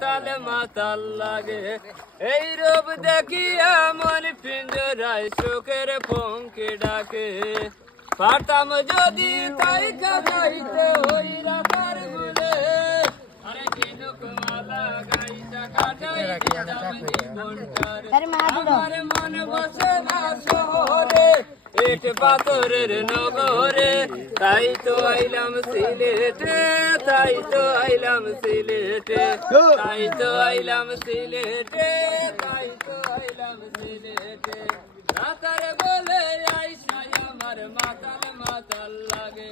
মাতাল মাতাল লাগে। এই রূপ দেখিয়া মন পিঞ্জরায় শোকের পঙ্কে ডাকে। পারতাম যদি তাই কাটাইতে ওই রাতার গুলে, আরে ঝিনুক মালা গাইটা কাটাই দিতাম জীবনটার। আমার মন বসে না শহরে, ইট পাথরের নগরে, তাই তো আইলাম সিলেটে, তাই তো আইলাম সিলেটে, তাই তো আইলাম সিলেটে, তাই তো আইলাম সিলেটে। রাতার বলে আইসাই আমার মাতাল মাতাল লাগে।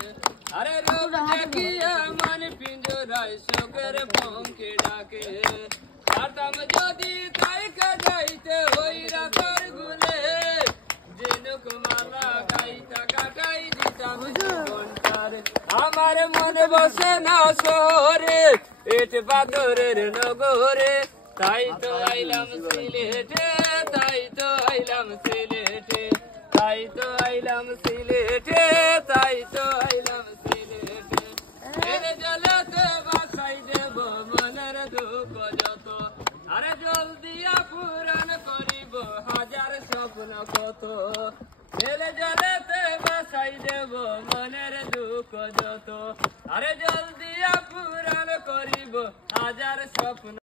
আরে রূপ দেখিয়া মন পিঞ্জরায় শোকের পঙ্কে ডাকে। পারতাম যদি তাই কাটাইতে ওই রাতার গুলে, ঝিনুক মালা গাইটা কাটাই দিতাম জীবনটার। আমার মনে বসে না শহরে, ইট পাথরের নগরে, তাই তো আইলাম সিলেটে, তাই তো আইলাম সিলেটে, তাই তো আইলাম সিলেটে, তাই তো আইলাম সিলেটে। মেরে জলেতে বাসাই দেব মনের দুঃখ যত, আরে জল দিয়া পূরণ করিব হাজার স্বপ্ন কত। মেরে জলেতে বাসাই দেব মনের দুঃখ যত, আরে জল দিয়া পূরণ করিব হাজার স্বপ্ন।